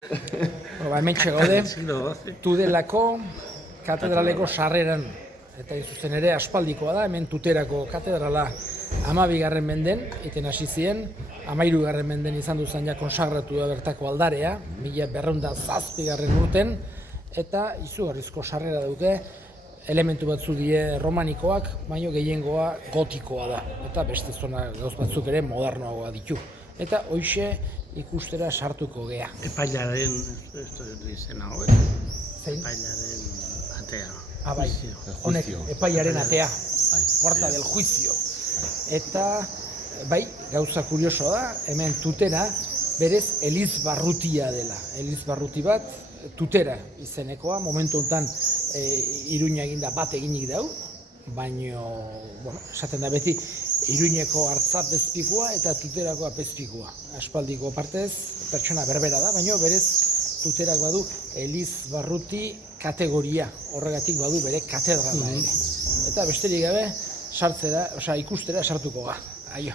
Hemen txegaude, Tudelako katedraleko sarreran, eta zuzen ere aspaldikoa da, hemen Tuterako katedrala 12. menden, iten hasi ziren, 13. menden izan duzan ja konsagratu da bertako aldarea, 1207. urten, eta izugarrizko sarrera dute, elementu batzu die romanikoak, baino gehiengoa gotikoa da, eta beste zona gauz batzuk ere modernoagoa ditu. Eta hoixe ikustera sartuko gea. Epailaren izena hori. Epailaren atea. Bai, honek epailaren atea, puerta del juicio. Eta, bai, gauza kurioso da, hemen Tutera berez Elizbarrutia dela. Elizbarruti bat, Tutera izenekoa, momentu honetan Iruña eginda bat eginik dau, baino, esaten da beti, Iruñeko hartza bezpikua eta Tuterako apezpikua. Aspaldiko partez, pertsona berbera da, baino berez Tuterak badu Elizbarruti kategoria, horregatik badu bere katedrala ere. Eta besterik gabe, ikustera sartuko ga. Aio.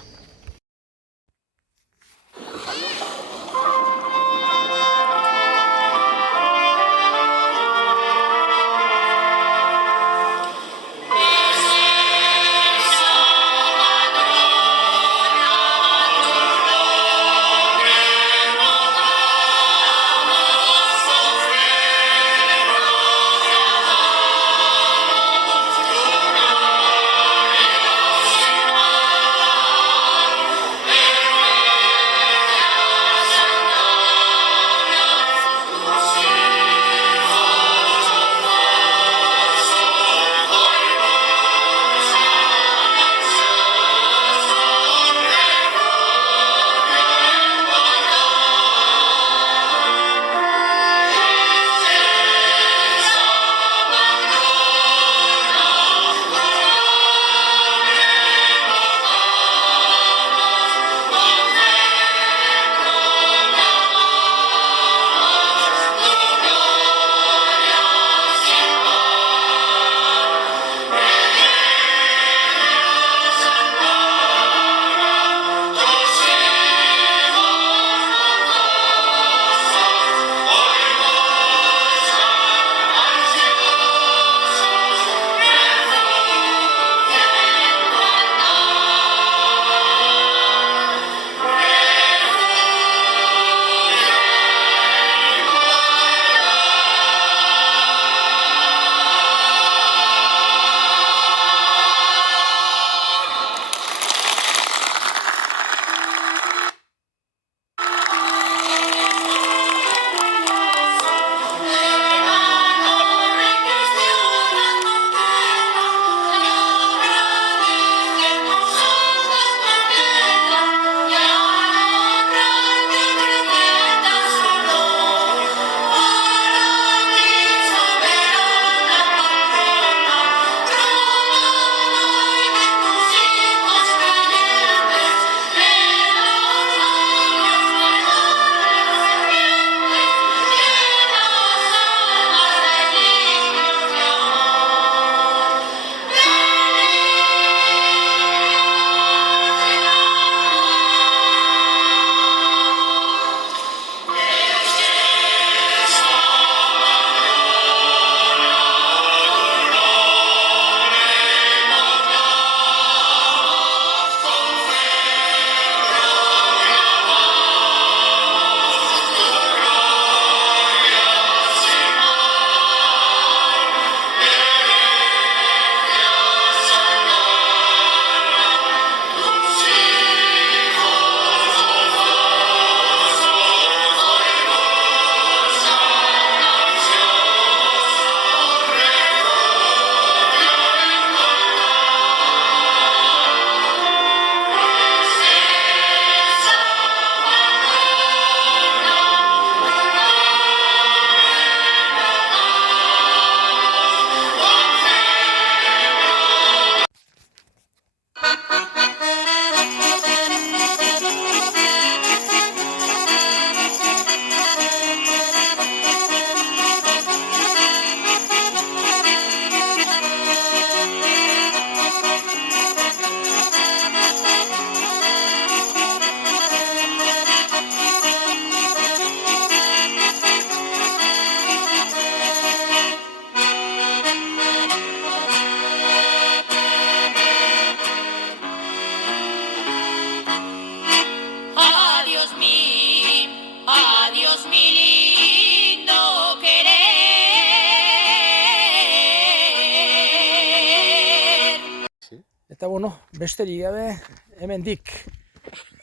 Eta bueno, besterik gabe, hemendik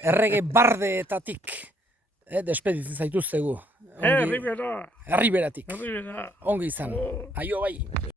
errege bardeetatik despeditzen zaituztegu. Herribera! Herriberatik. Herribera! Ongi izan. Aio bai.